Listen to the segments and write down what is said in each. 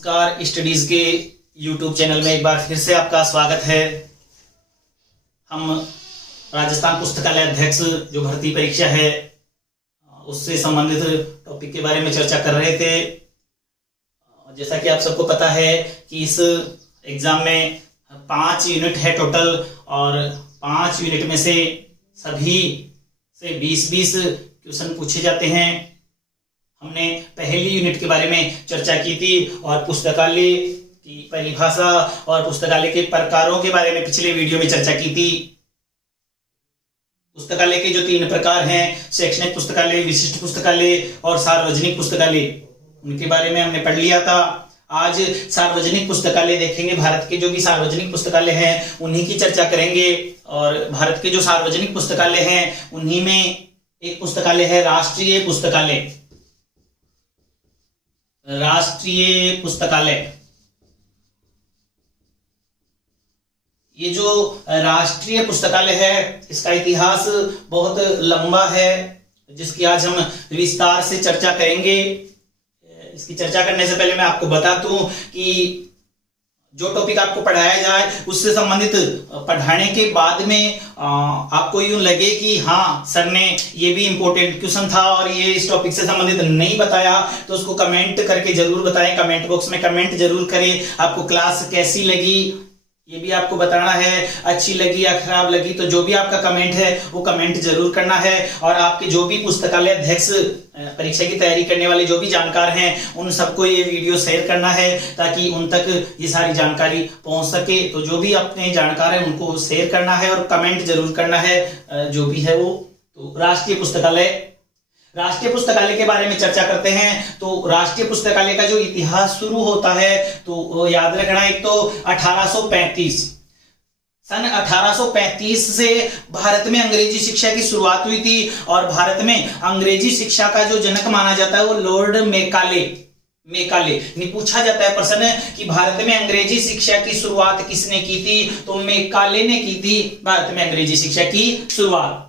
नमस्कार, स्टडीज के YouTube channel में एक बार फिर से आपका स्वागत है। हम राजस्थान पुस्तकालय अध्यक्ष जो भर्ती परीक्षा है उससे संबंधित टॉपिक के बारे में चर्चा कर रहे थे। जैसा कि आप सबको पता है कि इस एग्जाम में 5 यूनिट है टोटल और 5 यूनिट में से सभी से 20-20 क्वेश्चन पूछे जाते हैं। हमने पहली यूनिट के बारे में चर्चा की थी और पुस्तकालय की परिभाषा और पुस्तकालय के प्रकारों के बारे में पिछले वीडियो में चर्चा की थी। पुस्तकालय के जो 3 प्रकार हैं, शैक्षणिक पुस्तकालय, विशिष्ट पुस्तकालय और सार्वजनिक पुस्तकालय, उनके बारे में हमने पढ़ लिया था। आज सार्वजनिक पुस्तकालय देखेंगे। भारत के जो भी सार्वजनिक पुस्तकालय हैं उन्हीं की चर्चा करेंगे और भारत के जो सार्वजनिक पुस्तकालय हैं उन्हीं में एक पुस्तकालय है राष्ट्रीय पुस्तकालय। राष्ट्रीय पुस्तकालय, ये जो राष्ट्रीय पुस्तकालय है इसका इतिहास बहुत लंबा है जिसकी आज हम विस्तार से चर्चा करेंगे। इसकी चर्चा करने से पहले मैं आपको बता दूं कि जो टॉपिक आपको पढ़ाया जाए उससे संबंधित पढ़ाने के बाद में आपको यूं लगे कि हाँ सर ने ये भी इंपॉर्टेंट क्वेश्चन था और ये इस टॉपिक से संबंधित नहीं बताया, तो उसको कमेंट करके जरूर बताएं। कमेंट बॉक्स में कमेंट जरूर करें। आपको क्लास कैसी लगी ये भी आपको बताना है, अच्छी लगी या खराब लगी, तो जो भी आपका कमेंट है वो कमेंट जरूर करना है। और आपके जो भी पुस्तकालय अध्यक्ष परीक्षा की तैयारी करने वाले जो भी जानकार हैं उन सबको ये वीडियो शेयर करना है ताकि उन तक ये सारी जानकारी पहुंच सके। तो जो भी अपने जानकार हैं उनको शेयर करना है और कमेंट जरूर करना है जो भी है वो। तो राष्ट्रीय पुस्तकालय के बारे में चर्चा करते हैं। तो राष्ट्रीय पुस्तकालय का जो इतिहास शुरू होता है तो याद रखना, एक तो 1835 सन 1835 से भारत में अंग्रेजी शिक्षा की शुरुआत हुई थी और भारत में अंग्रेजी शिक्षा का जो जनक माना जाता है वो लॉर्ड मेकाले पूछा जाता है प्रश्न कि भारत में अंग्रेजी शिक्षा की शुरुआत किसने की थी, तो मेकाले ने की थी भारत में अंग्रेजी शिक्षा की शुरुआत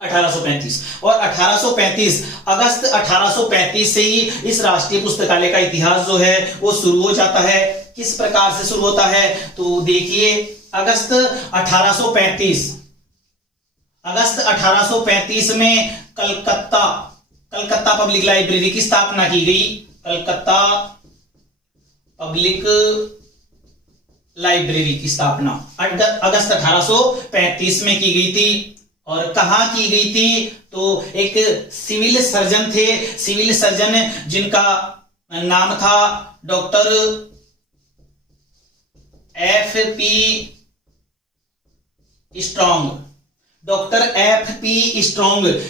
1835। और 1835 अगस्त 1835 से ही इस राष्ट्रीय पुस्तकालय का इतिहास जो है वो शुरू हो जाता है। किस प्रकार से शुरू होता है तो देखिए, अगस्त 1835 में कलकत्ता पब्लिक लाइब्रेरी की स्थापना की गई। कलकत्ता पब्लिक लाइब्रेरी की स्थापना अगस्त 1835 में की गई थी। और कहां की गई थी तो एक सिविल सर्जन जिनका नाम था डॉक्टर F.P. स्ट्रॉन्ग।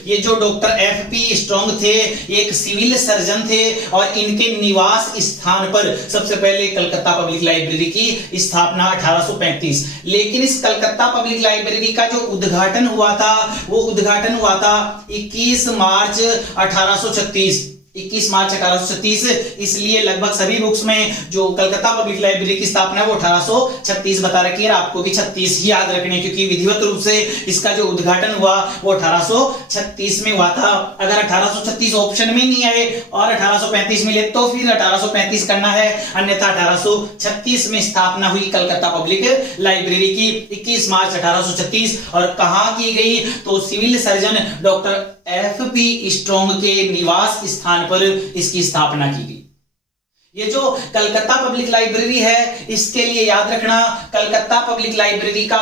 ये जो डॉक्टर F.P. स्ट्रॉन्ग थे एक सिविल सर्जन थे और इनके निवास स्थान पर सबसे पहले कलकत्ता पब्लिक लाइब्रेरी की स्थापना 1835। लेकिन इस कलकत्ता पब्लिक लाइब्रेरी का जो उद्घाटन हुआ था वो उद्घाटन हुआ था 21 मार्च 1836। इसलिए लगभग सभी बुक्स में जो कलकत्ता पब्लिक लाइब्रेरी की स्थापना है वो 1836 बता रखी है। आपको भी 36 ही याद रखने, क्योंकि विधिवत रूप से इसका जो उद्घाटन हुआ वो 1836 में हुआ था। अगर 1836 ऑप्शन में नहीं आए और 1835 मिले तो फिर 1835 करना है, अन्यथा 1836 में स्थापना हुई कलकत्ता पब्लिक लाइब्रेरी की 21 मार्च 1836। और कहां की गई तो civil surgeon doctor F.P. Strong के निवास स्थान पर इसकी स्थापना की गई। ये जो कलकत्ता पब्लिक लाइब्रेरी है इसके लिए याद रखना, कलकत्ता पब्लिक लाइब्रेरी का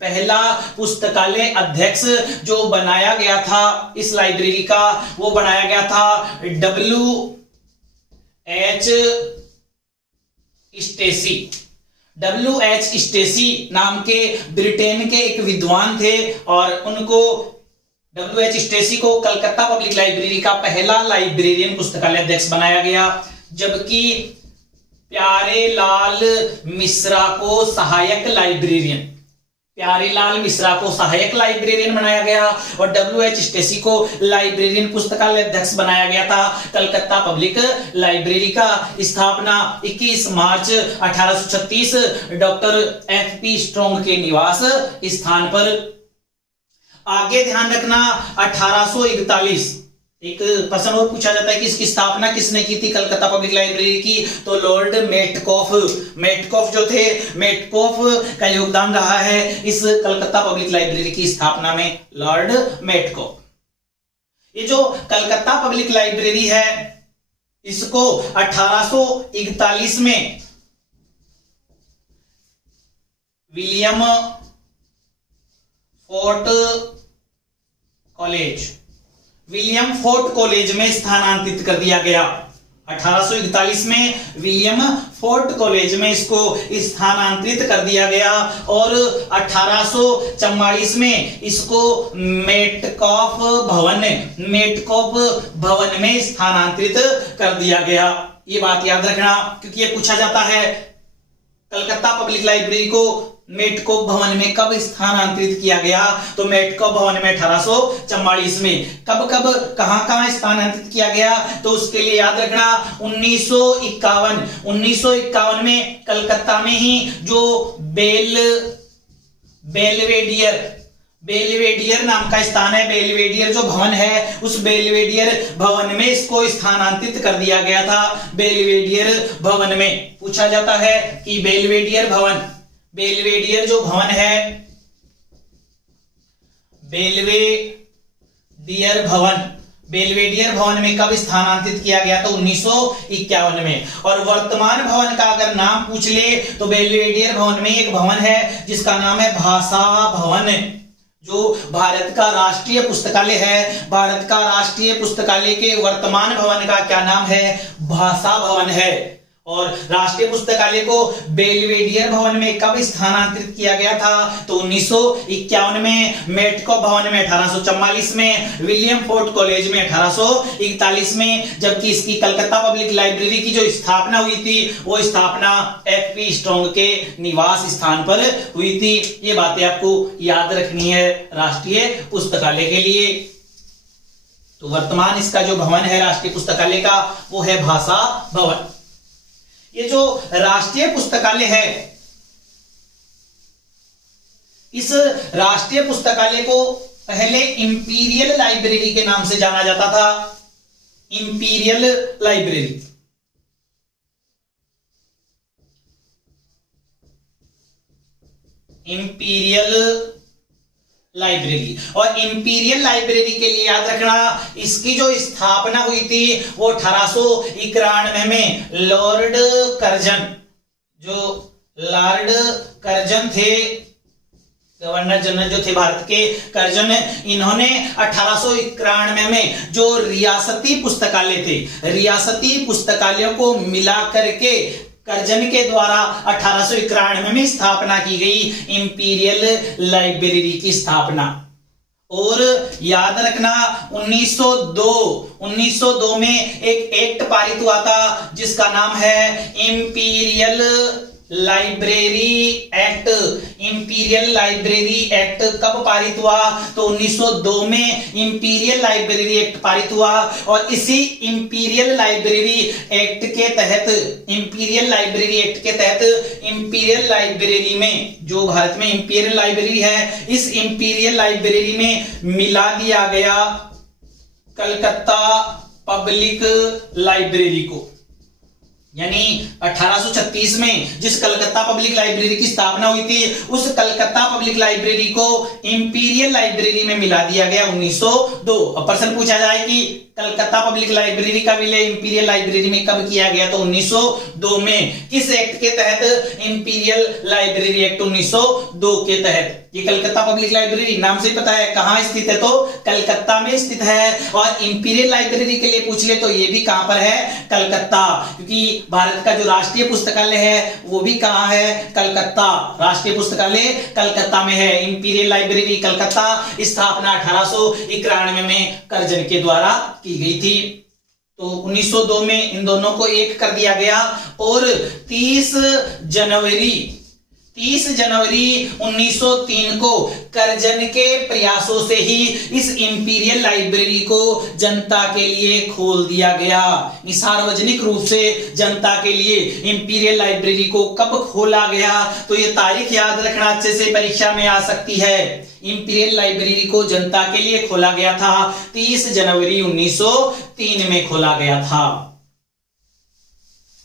पहला पुस्तकालय अध्यक्ष जो बनाया गया था इस लाइब्रेरी का वो बनाया गया था W.H. स्टेसी नाम के ब्रिटेन के एक विद्वान थे और उनको W.H. स्टेसी को कलकत्ता पब्लिक लाइब्रेरी का पहला लाइब्रेरियन पुस्तकालय अध्यक्ष बनाया गया, जबकि प्यारेलाल मिश्रा को सहायक लाइब्रेरियन बनाया गया और W.H. स्टेसी को लाइब्रेरियन पुस्तकालय अध्यक्ष बनाया गया था। कलकत्ता पब्लिक लाइब्रेरी का स्थापना 21 मार्च 1836 डॉक्टर F.P. स्ट्रॉन्ग के निवास स्थान पर। आगे ध्यान रखना 1841 एक प्रश्न और पूछा जाता है कि इसकी स्थापना किसने की थी कलकत्ता पब्लिक लाइब्रेरी की, तो लॉर्ड मेटकॉफ। मेटकॉफ जो थे, मेटकॉफ का योगदान रहा है इस कलकत्ता पब्लिक लाइब्रेरी की स्थापना में, लॉर्ड मेटकॉफ। ये जो कलकत्ता पब्लिक लाइब्रेरी है इसको 1841 में विलियम फोर्ट कॉलेज में स्थानांतरित कर दिया गया। 1841 में विलियम फोर्ट कॉलेज में इसको स्थानांतरित कर दिया गया और 1844 में इसको मेटकॉफ भवन में स्थानांतरित कर दिया गया। ये बात याद रखना क्योंकि ये पूछा जाता है कलकत्ता पब्लिक लाइब्रेरी को मेटकॉफ भवन में कब स्थानांतरित किया गया, तो मेटकॉफ भवन में 1844 में। कब कहां स्थानांतरित किया गया, तो उसके लिए याद रखना 1951 में कलकत्ता में ही जो बेलवेडियर नाम का स्थान है, बेलवेडियर जो भवन है, उस बेलवेडियर भवन में इसको स्थानांतरित कर दिया गया था। बेलवेडियर भवन में पूछा जाता है कि बेलवेडियर जो भवन है, बेलवेडियर भवन में कब स्थानांतरित किया गया, तो 1951 में। और वर्तमान भवन का अगर नाम पूछ ले तो बेलवेडियर भवन में एक भवन है जिसका नाम है भाषा भवन, जो भारत का राष्ट्रीय पुस्तकालय है। भारत का राष्ट्रीय पुस्तकालय के वर्तमान भवन का क्या नाम है, भाषा भवन है। और राष्ट्रीय पुस्तकालय को बेलवेडियर भवन में कब स्थानांतरित किया गया था, तो 1951 में, मेटकॉफ भवन में 1844 में, विलियम फोर्ट कॉलेज में 1841 में, जबकि इसकी कलकत्ता पब्लिक लाइब्रेरी की जो स्थापना हुई थी वो स्थापना एफ.पी. स्ट्रॉन्ग के निवास स्थान पर हुई थी। ये बातें आपको याद रखनी है राष्ट्रीय पुस्तकालय के लिए। तो वर्तमान इसका जो भवन है राष्ट्रीय पुस्तकालय का वो है भाषा भवन। ये जो राष्ट्रीय पुस्तकालय है, इस राष्ट्रीय पुस्तकालय को पहले इंपीरियल लाइब्रेरी के नाम से जाना जाता था। Imperial library. और इंपीरियल लाइब्रेरी के लिए याद रखना इसकी जो स्थापना हुई थी वो 1891 में लॉर्ड कर्जन थे, गवर्नर जनरल जो थे भारत के, कर्जन। इन्होंने 1891 में जो रियासती पुस्तकालय थे, रियासती पुस्तकालयों को मिला करके कर्जन के द्वारा 1891 में स्थापना की गई इंपीरियल लाइब्रेरी की स्थापना। और याद रखना 1902 में एक एक्ट पारित हुआ था जिसका नाम है imperial library act. Imperial library act कब पारित हुआ, तो 1902 में इंपीरियल लाइब्रेरी एक्ट पारित हुआ। और इसी इंपीरियल लाइब्रेरी एक्ट के तहत इंपीरियल लाइब्रेरी में, जो भारत में इंपीरियल लाइब्रेरी है, इस इंपीरियल लाइब्रेरी में मिला दिया गया कलकत्ता पब्लिक लाइब्रेरी को। यानी 1836 में जिस कलकत्ता पब्लिक लाइब्रेरी की स्थापना हुई थी उस कलकत्ता पब्लिक लाइब्रेरी को इंपीरियल लाइब्रेरी में मिला दिया गया 1902। अब प्रश्न पूछा जाए कि कलकत्ता पब्लिक लाइब्रेरी का विलय इंपीरियल लाइब्रेरी में कब किया गया, तो 1902 में। किस एक्ट के तहत, इंपीरियल लाइब्रेरी एक्ट 1902 के तहत। ये कलकत्ता पब्लिक लाइब्रेरी नाम से पता है कहां स्थित है, तो कलकत्ता में स्थित है। और इंपीरियल लाइब्रेरी के लिए पूछ ले तो ये भी कहां पर है, कलकत्ता, क्योंकि भारत का जो राष्ट्रीय पुस्तकालय है वो भी कहां है, कलकत्ता। राष्ट्रीय पुस्तकालय कलकत्ता में है। इंपीरियल लाइब्रेरी कलकत्ता, स्थापना 1891 में कर्जन के द्वारा की गई थी। तो 1902 में इन दोनों को एक कर दिया गया। और 30 जनवरी 1903 को कर्जन के प्रयासों से ही इस इंपीरियल लाइब्रेरी को जनता के लिए खोल दिया गया। सार्वजनिक रूप से जनता के लिए इंपीरियल लाइब्रेरी को कब खोला गया, तो ये तारीख याद रखना अच्छे से, परीक्षा में आ सकती है। इंपीरियल लाइब्रेरी को जनता के लिए खोला गया था। 30 जनवरी 1903 में खोला गया था।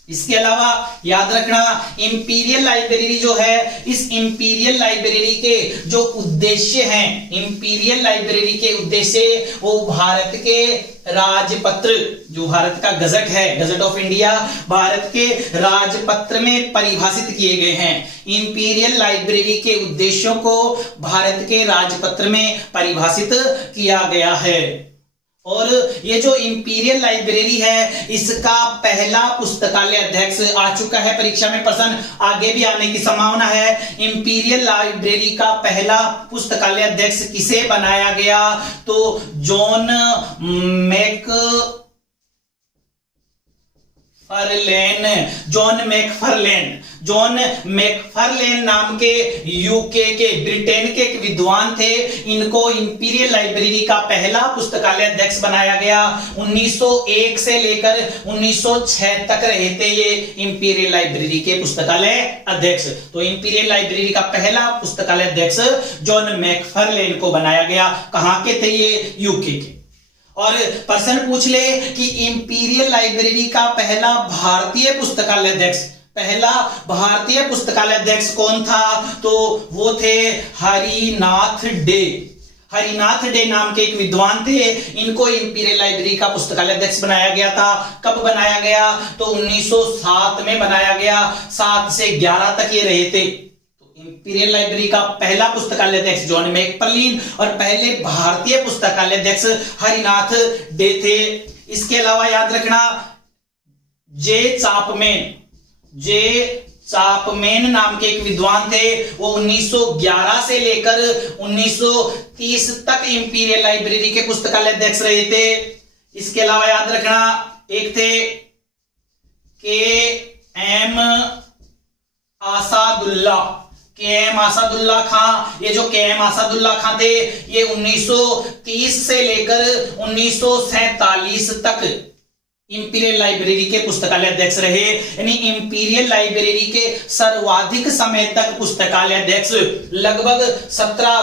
इसके अलावा याद रखना, इंपीरियल लाइब्रेरी जो है, इस इंपीरियल लाइब्रेरी के जो उद्देश्य हैं, इंपीरियल लाइब्रेरी के उद्देश्य वो भारत के राजपत्र, जो भारत का गजट है, गजट ऑफ इंडिया, भारत के राजपत्र में परिभाषित किए गए हैं। इंपीरियल लाइब्रेरी के उद्देश्यों को भारत के राजपत्र में परिभाषित किया गया है। और ये जो इंपीरियल लाइब्रेरी है, इसका पहला पुस्तकालय अध्यक्ष आ चुका है परीक्षा में प्रश्न, आगे भी आने की संभावना है। इंपीरियल लाइब्रेरी का पहला पुस्तकालय अध्यक्ष किसे बनाया गया? तो जॉन मैकफर्लेन नाम के यूके के, ब्रिटेन के एक विद्वान थे। इनको इंपीरियल लाइब्रेरी का पहला पुस्तकालय अध्यक्ष बनाया गया। 1901 से लेकर 1906 तक रहे थे ये इंपीरियल लाइब्रेरी के पुस्तकालय अध्यक्ष। तो इंपीरियल लाइब्रेरी का पहला पुस्तकालय अध्यक्ष जॉन मैकफर्लेन को बनाया गया। कहां के थे ये? यूके के। और प्रश्न पूछ ले कि इंपीरियल लाइब्रेरी का पहला भारतीय पुस्तकालय अध्यक्ष, पहला भारतीय पुस्तकालय अध्यक्ष कौन था? तो वो थे हरिनाथ डे। हरिनाथ डे नाम के एक विद्वान थे। इनको इंपीरियल लाइब्रेरी का पुस्तकालय अध्यक्ष बनाया गया था। कब बनाया गया? तो 1907 में बनाया गया। 7 से 11 तक ये रहे थे। इंपीरियल लाइब्रेरी का पहला पुस्तकालय अध्यक्ष जॉन मैकफर्लेन और पहले भारतीय पुस्तकालय अध्यक्ष हरिनाथ डे थे। इसके अलावा याद रखना, जे चापमैन नाम के एक विद्वान थे। वो 1911 से लेकर 1930 तक इंपीरियल लाइब्रेरी के पुस्तकालय अध्यक्ष रहे थे। इसके अलावा याद रखना, एक थे के.एम. आसादुल्ला खां। ये जो के.एम. आसादुल्ला खां थे, ये 1930 से लेकर 1947 तक इंपीरियल लाइब्रेरी के पुस्तकालय अध्यक्ष रहे। यानी इंपीरियल लाइब्रेरी के सर्वाधिक समय तक पुस्तकालय अध्यक्ष, लगभग 17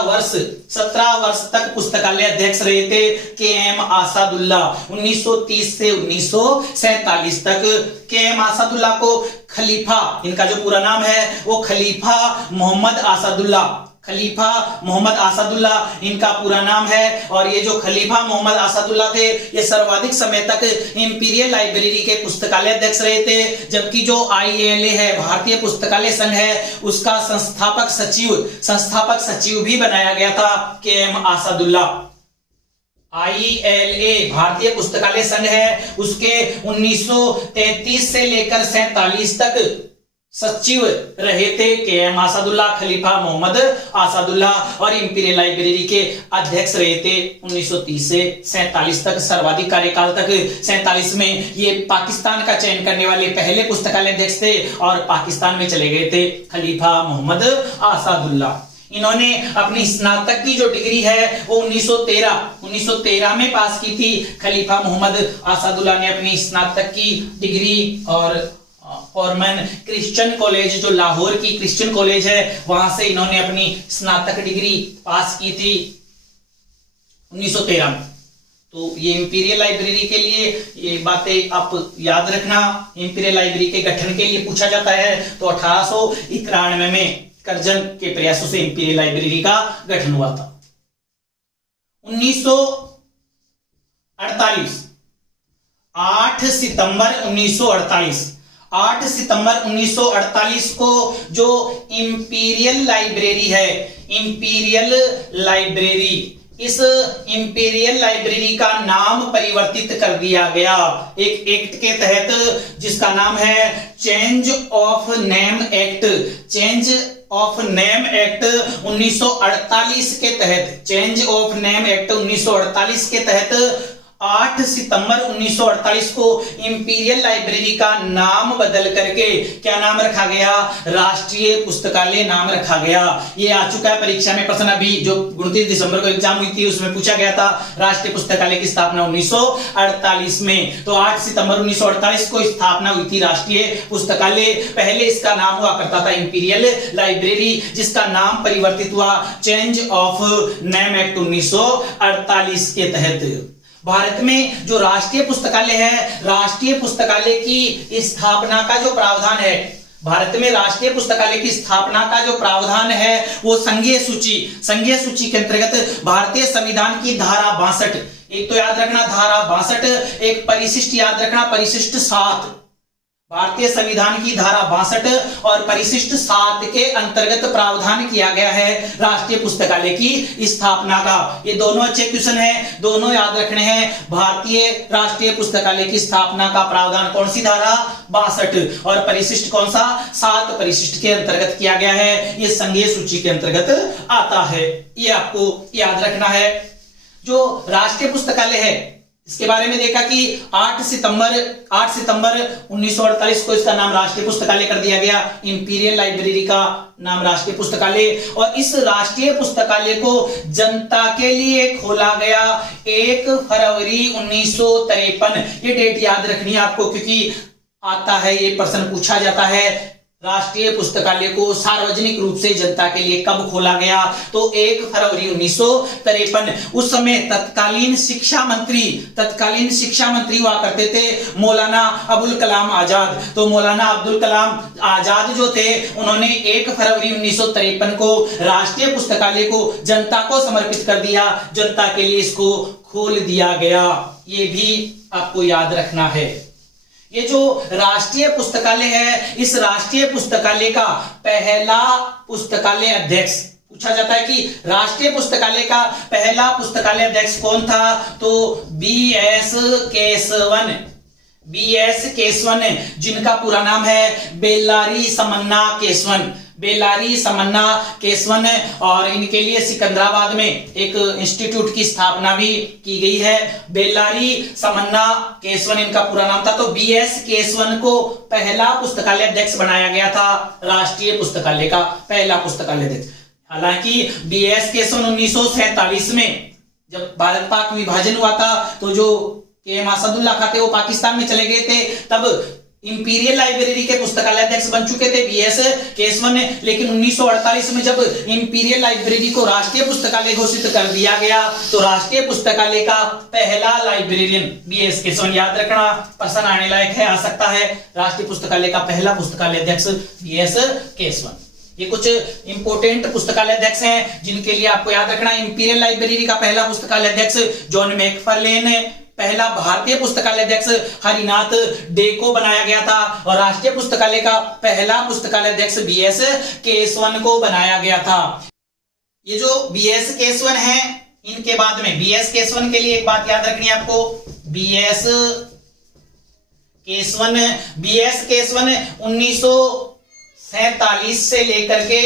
वर्ष तक पुस्तकालय अध्यक्ष रहे थे के.एम. आसादुल्ला। 1930 से 1947 तक के.एम. आसादुल्ला को खलीफा, इनका जो पूरा नाम है वो खलीफा मोहम्मद आसादुल्ला इनका पूरा नाम है। और ये जो खलीफा मोहम्मद आसादुल्ला थे, ये सर्वाधिक समय तक इंपीरियल लाइब्रेरी के पुस्तकालय अध्यक्ष रहे थे। जबकि जो IALA है, भारतीय पुस्तकालय संघ है, उसका संस्थापक सचिव भी बनाया गया था के.एम. आसादुल्ला। IALA भारतीय पुस्तकालय संघ है, उसके 1933 से लेकर 47 तक सचिव रहे थे के.एम. आसादुल्ला, खलीफा मोहम्मद आसादुल्ला। और इंपीरियल लाइब्रेरी के अध्यक्ष रहे थे 1930 से 47 तक, सर्वाधिक कार्यकाल तक। 47 में ये पाकिस्तान का चयन करने वाले पहले पुस्तकालय अध्यक्ष थे और पाकिस्तान में चले गए थे खलीफा मोहम्मद आसादुल्ला। इन्होंने अपनी स्नातक की जो डिग्री है वो 1913 में पास की थी। खलीफा मोहम्मद आसादुल्ला ने अपनी स्नातक की डिग्री और फॉरमैन क्रिश्चियन कॉलेज, जो लाहौर की क्रिश्चियन कॉलेज है, वहां से इन्होंने अपनी स्नातक डिग्री पास की थी 1913 में। तो ये इंपीरियल लाइब्रेरी के लिए ये बातें आप याद रखना। इंपीरियल लाइब्रेरी के गठन के लिए पूछा जाता है तो 1891 में कर्जन के प्रयासों से इंपीरियल लाइब्रेरी का गठन हुआ था। 1948, 8 सितंबर 1948 को जो इंपीरियल लाइब्रेरी है, इस इंपीरियल लाइब्रेरी का नाम परिवर्तित कर दिया गया एक एक्ट के तहत, जिसका नाम है चेंज ऑफ नेम एक्ट 1948 के तहत। चेंज ऑफ नेम एक्ट 1948 के तहत 8 सितंबर 1948 को इंपीरियल लाइब्रेरी का नाम बदल करके क्या नाम रखा गया? राष्ट्रीय पुस्तकालय नाम रखा गया। ये आ चुका है परीक्षा में प्रश्न, अभी जो 29 दिसंबर को एग्जाम हुई थी उसमें पूछा गया था। राष्ट्रीय पुस्तकालय की स्थापना 1948 में, तो 8 सितंबर 1948 को स्थापना हुई थी राष्ट्रीय पुस्तकालय। पहले इसका नाम हुआ करता था इंपीरियल लाइब्रेरी, जिसका नाम परिवर्तित हुआ चेंज ऑफ नेम एक्ट 1948 के तहत। भारत में जो राष्ट्रीय पुस्तकालय है, राष्ट्रीय पुस्तकालय की स्थापना का जो प्रावधान है, भारत में राष्ट्रीय पुस्तकालय की स्थापना का जो प्रावधान है वो संघीय सूची के अंतर्गत भारतीय संविधान की धारा 62, एक तो याद रखना धारा 62, एक परिशिष्ट याद रखना परिशिष्ट 7, भारतीय संविधान की धारा 62 और परिशिष्ट 7 के अंतर्गत प्रावधान किया गया है राष्ट्रीय पुस्तकालय की स्थापना का। ये दोनों अच्छे क्वेश्चन हैं, दोनों याद रखने हैं। भारतीय राष्ट्रीय पुस्तकालय की स्थापना का प्रावधान कौन सी धारा? 62, और परिशिष्ट कौन सा? 7 परिशिष्ट के अंतर्गत किया गया है। ये संघीय सूची के अंतर्गत आता है, ये आपको याद रखना है। जो राष्ट्रीय पुस्तकालय है इसके बारे में देखा कि 8 सितंबर 1948 को इसका नाम राष्ट्रीय पुस्तकालय कर दिया गया, इंपीरियल लाइब्रेरी का नाम राष्ट्रीय पुस्तकालय। और इस राष्ट्रीय पुस्तकालय को जनता के लिए खोला गया 1 फरवरी 1953। ये डेट याद रखनी है आपको, क्योंकि आता है, ये प्रश्न पूछा जाता है। राष्ट्रीय पुस्तकालय को सार्वजनिक रूप से जनता के लिए कब खोला गया? तो 1 फरवरी 1953। उस समय तत्कालीन शिक्षा मंत्री हुआ करते थे मौलाना अबुल कलाम आजाद। तो मौलाना अब्दुल कलाम आजाद जो थे, उन्होंने 1 फरवरी 1953 को राष्ट्रीय पुस्तकालय को जनता को समर्पित कर दिया, जनता के लिए इसको खोल दिया गया। ये भी आपको याद रखना है। ये जो राष्ट्रीय पुस्तकालय है, इस राष्ट्रीय पुस्तकालय का पहला पुस्तकालय अध्यक्ष पूछा जाता है कि राष्ट्रीय पुस्तकालय का पहला पुस्तकालय अध्यक्ष कौन था? तो बीएस केशवन, जिनका पूरा नाम है बेल्लारी समन्ना केशवन। और इनके लिए सिकंदराबाद में एक इंस्टीट्यूट की स्थापना भी की गई है। बेल्लारी समन्ना केशवन इनका पूरा नाम था। तो बीएस केशवन को पहला पुस्तकालय अध्यक्ष बनाया गया था, राष्ट्रीय पुस्तकालय का पहला पुस्तकालय अध्यक्ष। हालांकि बीएस केशवन 1947 में जब भारत पाक विभाजन हुआ था, तो जो के असदुल्ला खां थे वो पाकिस्तान में चले गए थे, तब इंपीरियल लाइब्रेरी के पुस्तकालय अध्यक्ष बन चुके थे बीएस केशवन ने। लेकिन 1948 में जब इंपीरियल लाइब्रेरी को राष्ट्रीय पुस्तकालय घोषित कर दिया गया, तो राष्ट्रीय पुस्तकालय का पहला लाइब्रेरियन बीएस केशवन। याद रखना, प्रश्न आने लायक है, आ सकता है। राष्ट्रीय पुस्तकालय का पहला पुस्तकालय अध्यक्ष बीएस केशवन। ये कुछ इंपोर्टेंट पुस्तकालय अध्यक्ष हैं जिनके लिए आपको याद रखना। इंपीरियल लाइब्रेरी का पहला पुस्तकालय अध्यक्ष जॉन मैकफार्लेन, पहला भारतीय पुस्तकालय अध्यक्ष हरिनाथ डे को बनाया गया था, और राष्ट्रीय पुस्तकालय का पहला पुस्तकालय अध्यक्ष बीएस केशवन को बनाया गया था। ये जो बीएस केशवन है, इनके बाद में बीएस केशवन के लिए एक बात याद रखनी है आपको। बीएस केशवन 1947 से लेकर के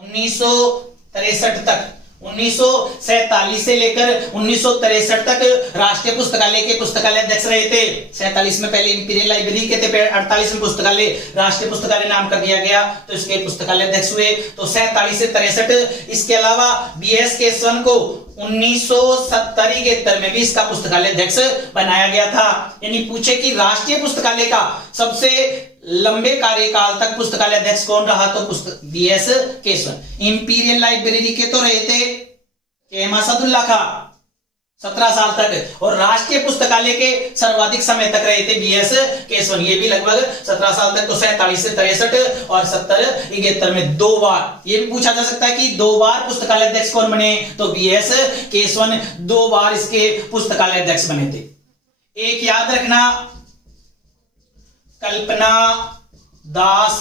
1963 तक, 1947 से लेकर 1963 तक राष्ट्रीय पुस्तकालय के पुस्तकालय अध्यक्ष रहे थे। 47 में पहले इंपीरियल लाइब्रेरी के थे, 48 में पुस्तकालय राष्ट्रीय पुस्तकालय नाम कर दिया गया, तो इसके पुस्तकालय अध्यक्ष हुए। तो 47 से 63। इसके अलावा बीएस केशवन को 1970 में भी इसका पुस्तकालय अध्यक्ष बनाया गया था। यानी पूछे कि राष्ट्रीय पुस्तकालय का सबसे लंबे कार्यकाल तक पुस्तकालय अध्यक्ष कौन रहा, तो बीएस केशवन। इंपीरियल लाइब्रेरी के तो रहे थे के असदुल्ला खां 17 साल तक, और राष्ट्रीय पुस्तकालय के सर्वाधिक समय तक रहे थे बीएस केशवन, ये भी लगभग 17 साल तक। तो 47 से 63 और 70-71 में 2 बार। ये भी पूछा जा सकता है कि 2 बार पुस्तकालय अध्यक्ष कौन बने, तो बीएस केशवन 2 बार इसके पुस्तकालय अध्यक्ष बने थे। एक याद रखना, कल्पना दास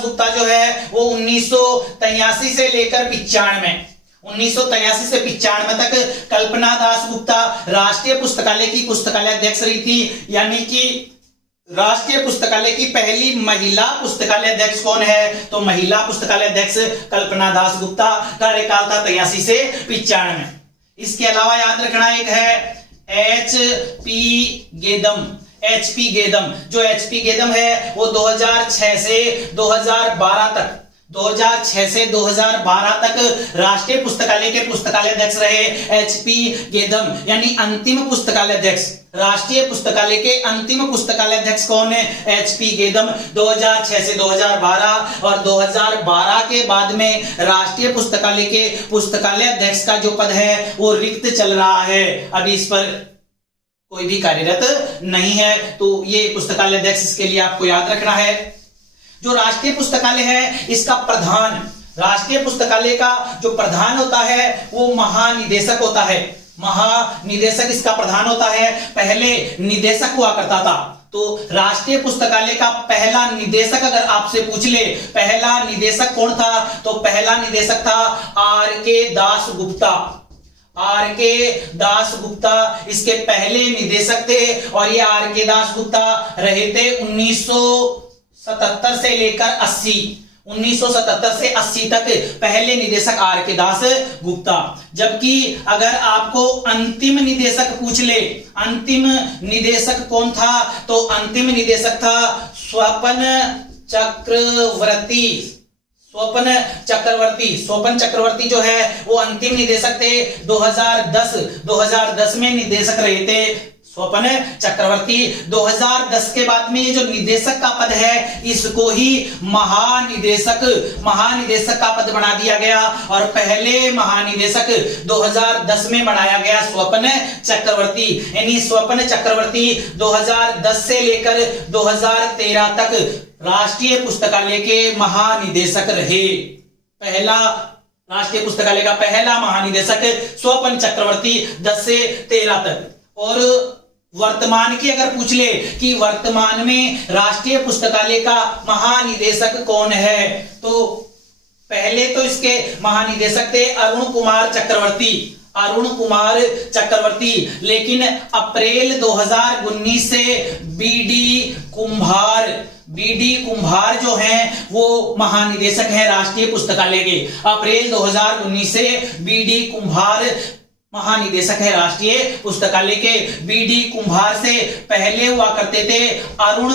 गुप्ता जो है वो 1983 से लेकर 1983 से 95 तक कल्पना दास गुप्ता राष्ट्रीय पुस्तकालय की पुस्तकालय अध्यक्ष रही थी। यानी कि राष्ट्रीय पुस्तकालय की पहली महिला पुस्तकालय अध्यक्ष कौन है, तो महिला पुस्तकालय अध्यक्ष कल्पना दास गुप्ता। कार्यकाल था 83 से 95। इसके अलावा याद रखना एक है HP गेदम। HP गेदम, जो HP गेदम है वो 2006 से 2012 तक 2006 से 2012 तक राष्ट्रीय पुस्तकालय के पुस्तकालय अध्यक्ष रहे। HP गेदम यानी अंतिम पुस्तकालय अध्यक्ष, राष्ट्रीय पुस्तकालय के अंतिम पुस्तकालय अध्यक्ष कौन है? HP गेदम। 2006 से 2012 और 2012 के बाद में राष्ट्रीय पुस्तकालय के पुस्तकालय अध्यक्ष का जो पद है वो रिक्त चल रहा है, अभी इस पर कोई भी कार्यरत नहीं है। तो ये पुस्तकालय अध्यक्ष, इसके लिए आपको याद रखना है। जो राष्ट्रीय पुस्तकालय है इसका प्रधान, राष्ट्रीय पुस्तकालय का जो प्रधान होता है वो महानिदेशक होता है। महानिदेशक इसका प्रधान होता है। पहले निदेशक हुआ करता था, तो राष्ट्रीय पुस्तकालय का पहला निदेशक अगर आपसे पूछ ले पहला निदेशक कौन था, तो पहला निदेशक था R.K. दास गुप्ता। R.K. दास गुप्ता इसके पहले निदेशक थे और ये R.K. दास गुप्ता रहे थे 1977 से लेकर 80, 1977 से 80 तक पहले निदेशक R.K. दास गुप्ता। जबकि अगर आपको अंतिम निदेशक पूछ ले, अंतिम निदेशक कौन था, तो अंतिम निदेशक था स्वपन चक्रवर्ती। स्वपन चक्रवर्ती जो है वो अंतिम निदेशक थे। 2010 में निदेशक रहे थे स्वपन चक्रवर्ती। 2010 के बाद में ये जो निदेशक का पद है इसको ही महानिदेशक का पद बना दिया गया और पहले महानिदेशक 2010 में बनाया गया स्वपन चक्रवर्ती। यानी स्वपन चक्रवर्ती 2010 से लेकर 2013 तक राष्ट्रीय पुस्तकालय के महानिदेशक रहे। पहला राष्ट्रीय पुस्तकालय का पहला महानिदेशक स्वपन चक्रवर्ती 10 से 13 तक। और वर्तमान की अगर पूछ ले कि वर्तमान में राष्ट्रीय पुस्तकालय का महानिदेशक कौन है, तो पहले तो इसके महानिदेशक थे अरुण कुमार चक्रवर्ती, लेकिन अप्रैल 2019 से बीडी कुंभार जो हैं वो महानिदेशक हैं राष्ट्रीय पुस्तकालय के। अप्रैल 2019 से बीडी कुंभार महानिदेशक है राष्ट्रीय पुस्तकालय के। बीडी कुंभार से पहले हुआ करते थे अरुण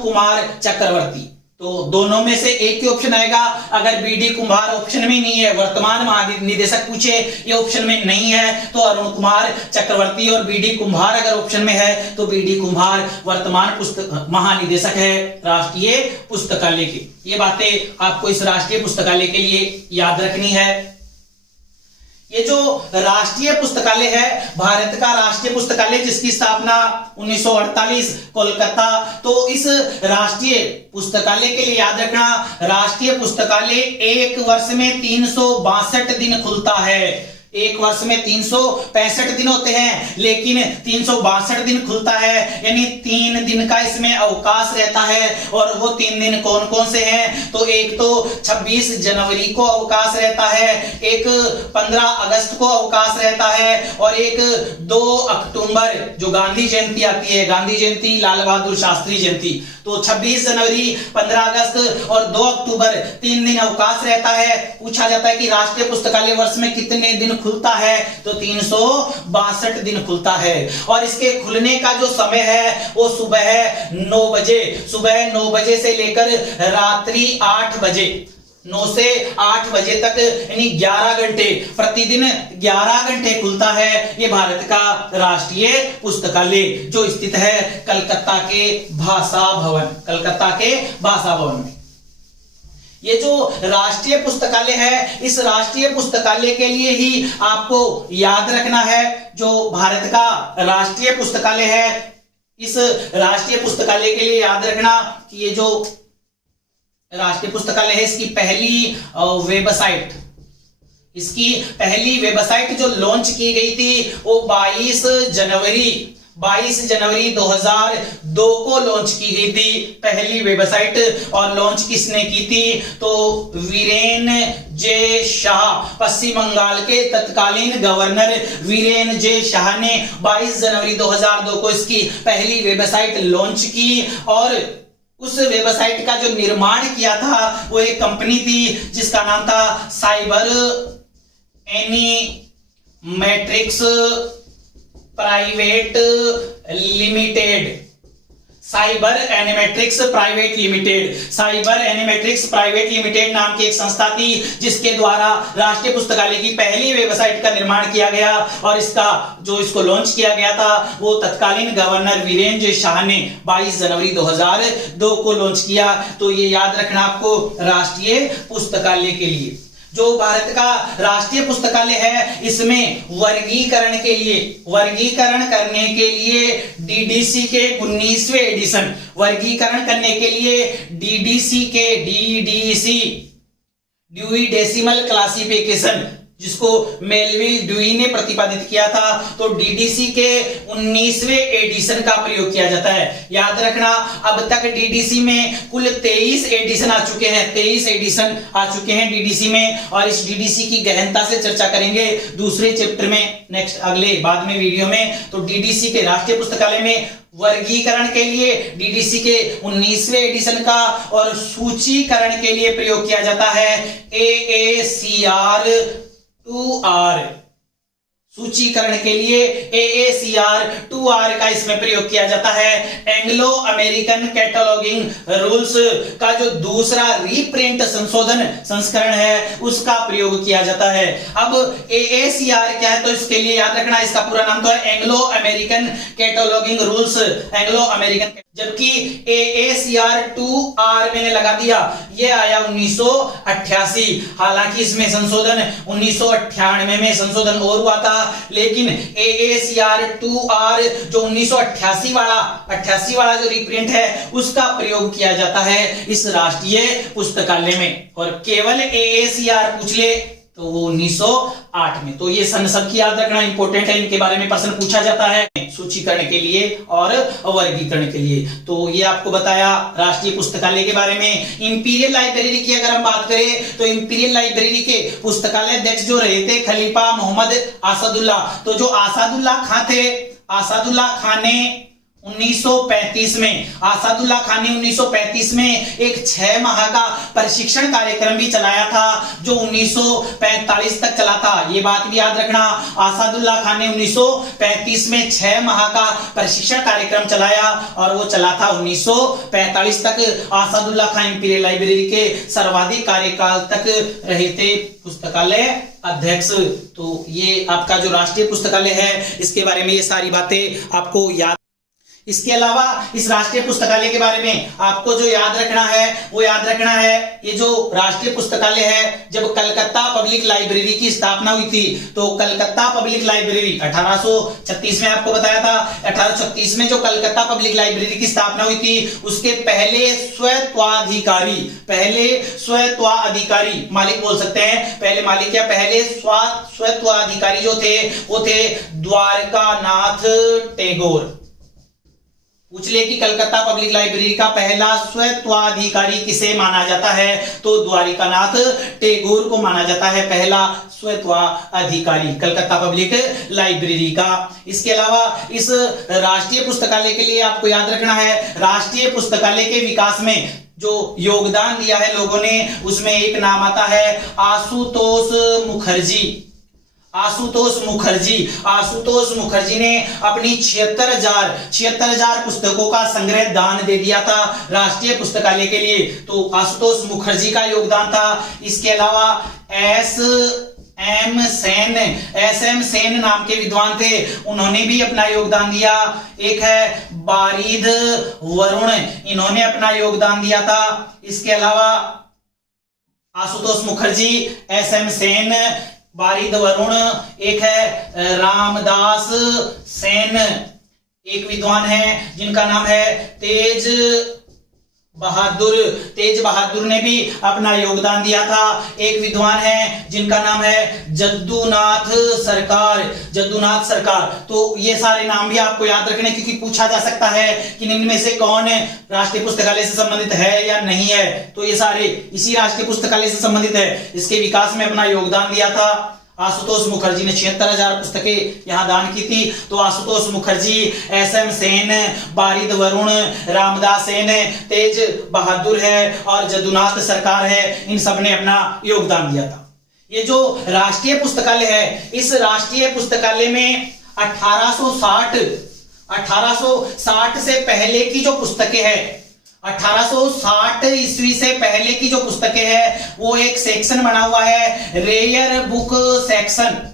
कुमार चक्रवर्ती। तो दोनों में से एक ही ऑप्शन आएगा। अगर बीडी कुंभार ऑप्शन में नहीं है, वर्तमान महानिदेशक पूछे ये ऑप्शन में नहीं है, तो अरुण कुमार चक्रवर्ती। और बीडी कुंभार अगर ऑप्शन में है तो बीडी कुंभार वर्तमान महानिदेशक है राष्ट्रीय पुस्तकालय के। ये बातें आपको इस राष्ट्रीय पुस्तकालय के लिए याद रखनी है। ये जो राष्ट्रीय पुस्तकालय है, भारत का राष्ट्रीय पुस्तकालय जिसकी स्थापना 1948 कोलकाता, तो इस राष्ट्रीय पुस्तकालय के लिए याद रखना, राष्ट्रीय पुस्तकालय एक वर्ष में 362 दिन खुलता है। एक वर्ष में 365 दिन होते हैं, लेकिन 362 दिन खुलता है, यानी 3 दिन का इसमें अवकाश रहता है। और वो 3 दिन कौन कौन से हैं, तो एक तो 26 जनवरी को अवकाश रहता है, एक 15 अगस्त को अवकाश रहता है, और एक 2 अक्टूबर जो गांधी जयंती आती है, गांधी जयंती, लाल बहादुर शास्त्री जयंती। तो 26 जनवरी, 15 अगस्त और 2 अक्टूबर 3 दिन अवकाश रहता है। पूछा जाता है कि राष्ट्रीय पुस्तकालय वर्ष में कितने दिन खुलता है, तो 362 दिन खुलता है। और इसके खुलने का जो समय है वो सुबह 9 बजे से लेकर रात्रि 8 बजे, 9 से 8 बजे तक, यानी 11 घंटे, प्रतिदिन 11 घंटे खुलता है। ये भारत का राष्ट्रीय पुस्तकालय जो स्थित है कलकत्ता के भाषा भवन में। ये जो राष्ट्रीय पुस्तकालय है, इस राष्ट्रीय पुस्तकालय के लिए ही आपको याद रखना है जो भारत का राष्ट्रीय पुस्तकालय है, इस राष्ट्रीय पुस्तकालय के लिए याद रखना कि ये जो राष्ट्रीय पुस्तकालय है इसकी पहली वेबसाइट जो लॉन्च की गई थी वो 22 जनवरी 2002 को लॉन्च की गई थी पहली वेबसाइट। और लॉन्च किसने की थी, तो वीरेन जे शाह, पश्चिम बंगाल के तत्कालीन गवर्नर वीरेन जे शाह ने 22 जनवरी 2002 को इसकी पहली वेबसाइट लॉन्च की। और उस वेबसाइट का जो निर्माण किया था वो एक कंपनी थी जिसका नाम था cyber matrix private limited, cyber animatrix private limited, cyber animatrix private limited नाम की एक संस्था थी जिसके द्वारा राष्ट्रीय पुस्तकालय की पहली वेबसाइट का निर्माण किया गया और इसको लॉन्च किया गया था वो तत्कालीन गवर्नर वीरेंद्र शाह ने 22 जनवरी 2002 को लॉन्च किया। तो ये याद रखना आपको राष्ट्रीय पुस्तकालय के लिए। जो भारत का राष्ट्रीय पुस्तकालय है इसमें वर्गीकरण करने के लिए डीडीसी के 19वें एडिशन, वर्गीकरण करने के लिए डीडीसी ड्यूई डेसिमल क्लासिफिकेशन जिसको मेलविल ड्यूई ने प्रतिपादित किया था, तो डीडीसी के 19वें एडिशन का प्रयोग किया जाता है। याद रखना अब तक डीडीसी में कुल 23 एडिशन आ चुके हैं, 23 एडिशन आ चुके हैं डीडीसी में, और इस डीडीसी की गहनता से चर्चा करेंगे दूसरे चैप्टर में, नेक्स्ट अगले बाद में वीडियो में। तो डीडीसी के राष्ट्रीय पुस्तकालय में वर्गीकरण के लिए डीडीसी के 19वें एडिशन का और सूचीकरण के लिए प्रयोग किया जाता है AACR 2R, सूचीकरण के लिए AACR 2R का इसमें प्रयोग किया जाता है। एंग्लो अमेरिकन कैटलॉगिंग रूल्स का जो दूसरा रीप्रिंट संस्करण है उसका प्रयोग किया जाता है। अब AACR क्या है तो इसके लिए याद रखना इसका पूरा नाम तो है Anglo American cataloguing rules, Anglo American, जबकि AACR 2R मैंने लगा दिया ये आया 1988। हालांकि इसमें संशोधन 1998 में संशोधन और हुआ था, लेकिन AACR 2R जो 1988 वाला जो रिप्रिंट है उसका प्रयोग किया जाता है इस राष्ट्रीय पुस्तकालय में। और केवल AACR पूछ ले तो वो 1908 में। तो ये सन सबकी याद रखना इंपॉर्टेंट है, इनके बारे में प्रश्न पूछा जाता है सूचीकरण के लिए और वर्गीकरण के लिए। तो ये आपको बताया राष्ट्रीय पुस्तकालय के बारे में। इंपीरियल लाइब्रेरी की अगर हम बात करें तो इंपीरियल लाइब्रेरी के पुस्तकालय अध्यक्ष जो रहे थे खलीफा मोहम्मद आसादुल्ला। तो जो आसादुल्ला खां थे, आसादुल्ला खां ने 1935 में एक 6 माह का प्रशिक्षण कार्यक्रम भी चलाया था जो 1945 तक चला था। ये बात भी याद रखना, आसादुल्ला खां ने 1935 में 6 माह का प्रशिक्षण कार्यक्रम चलाया और वो चला था 1945 तक। आसादुल्ला खां इंपीरियल लाइब्रेरी के सर्वाधिक कार्यकाल तक रहे थे पुस्तकालय अध्यक्ष। तो ये आपका जो राष्ट्रीय पुस्तकालय है इसके बारे में ये सारी बातें आपको याद। इसके अलावा इस राष्ट्रीय पुस्तकालय के बारे में आपको जो याद रखना है वो याद रखना है ये जो राष्ट्रीय पुस्तकालय है जब कलकत्ता पब्लिक लाइब्रेरी की स्थापना हुई थी तो कलकत्ता पब्लिक लाइब्रेरी 1836 में आपको बताया था। 1836 में जो कलकत्ता पब्लिक लाइब्रेरी की स्थापना हुई थी उसके पहले स्वायत्ताधिकारी मालिक बोल सकते हैं, पहले मालिक या पहले स्वायत्ताधिकारी जो थे वो थे द्वारकानाथ टैगोर। पूछ ले कि कलकत्ता पब्लिक लाइब्रेरी का पहला स्वायत्ताधिकारी किसे माना जाता है तो द्वारकानाथ टैगोर को माना जाता है पहला स्वायत्ताधिकारी कलकत्ता पब्लिक लाइब्रेरी का। इसके अलावा इस राष्ट्रीय पुस्तकालय के लिए आपको याद रखना है राष्ट्रीय पुस्तकालय के विकास में जो योगदान दिया है लोगों ने उसमें एक नाम आता है आशुतोष मुखर्जी ने अपनी 76,000 पुस्तकों का संग्रह दान दे दिया था राष्ट्रीय पुस्तकालय के लिए। तो आशुतोष मुखर्जी का योगदान था। इसके अलावा एस एम सेन नाम के विद्वान थे, उन्होंने भी अपना योगदान दिया। एक है बारिद वरुण, इन्होंने अपना योगदान दिया था। इसके अलावा आशुतोष मुखर्जी, एस एम सेन, बारिद वरुण, एक है रामदास सेन, एक विद्वान है जिनका नाम है तेज बहादुर ने भी अपना योगदान दिया था। एक विद्वान है जिनका नाम है जद्दूनाथ सरकार। तो ये सारे नाम भी आपको याद रखने क्योंकि पूछा जा सकता है कि इनमें से कौन राष्ट्रीय पुस्तकालय से संबंधित है या नहीं है। तो ये सारे इसी राष्ट्रीय पुस्तकालय से संबंधित है, इसके विकास में अपना योगदान दिया था। आशुतोष मुखर्जी ने 76,000 पुस्तकें यहां दान की थी। तो आशुतोष मुखर्जी, एस एम सेन, बारिद वरुण, रामदास सेन, तेज बहादुर है और जद्दूनाथ सरकार है, इन सब ने अपना योगदान दिया था। ये जो राष्ट्रीय पुस्तकालय है, इस राष्ट्रीय पुस्तकालय में 1860 से पहले की जो पुस्तकें हैं, 1860 ईस्वी से पहले की जो पुस्तकें हैं, वो एक सेक्शन बना हुआ है, rare book section.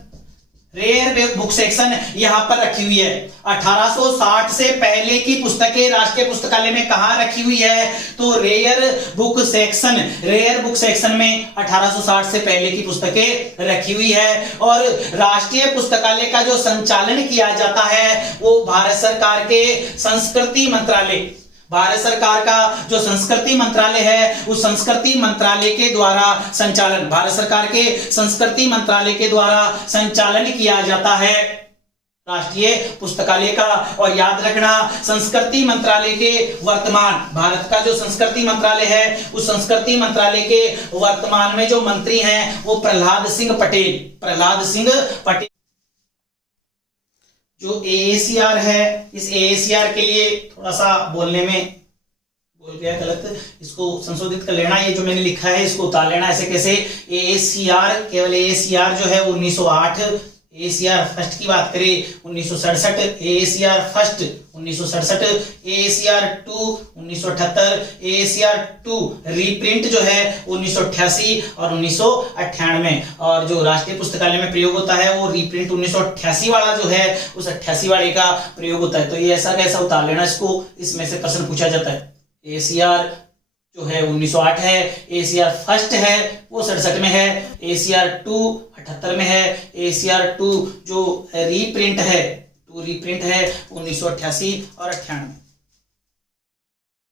Rare book section यहां पर रखी हुई है। 1860 से पहले की पुस्तकें राष्ट्रीय पुस्तकालय में कहां रखी हुई है, तो rare book section. Rare book section में 1860 से पहले की पुस्तकें रखी हुई है। और राष्ट्रीय पुस्तकालय का जो संचालन किया जाता है वो भारत सरकार के संस्कृति मंत्रालय, भारत सरकार का जो संस्कृति मंत्रालय है, उस संस्कृति मंत्रालय के द्वारा संचालन, भारत सरकार के संस्कृति मंत्रालय के द्वारा संचालन किया जाता है राष्ट्रीय पुस्तकालय का। और याद रखना, संस्कृति मंत्रालय के वर्तमान, भारत का जो संस्कृति मंत्रालय है, उस संस्कृति मंत्रालय के वर्तमान में जो मंत्री हैं वो प्रहलाद सिंह पटेल। जो AACR है, इस AACR के लिए थोड़ा सा बोलने में बोल गया गलत, इसको संशोधित कर लेना। ये जो मैंने लिखा है इसको उतार लेना। ऐसे कैसे, AACR, केवल AACR जो है 1908, AACR फर्स्ट की बात करें 1967, AACR first 1967, AACR 2 1978, AACR 2 reprint जो है 1988 और 1998। और जो राष्ट्रीय पुस्तकालय में प्रयोग होता है वो रीप्रिंट 1988 वाला जो है, उस 88 वाले का प्रयोग होता है। तो ये ऐसा कैसा उतार लेना इसको, इसमें से प्रश्न पूछा जाता है। AACR जो है 1908 है, AACR फर्स्ट है वो 67 में है, AACR 2 78 में है, AACR 2 जो रीप्रिंट है 1988 और 98।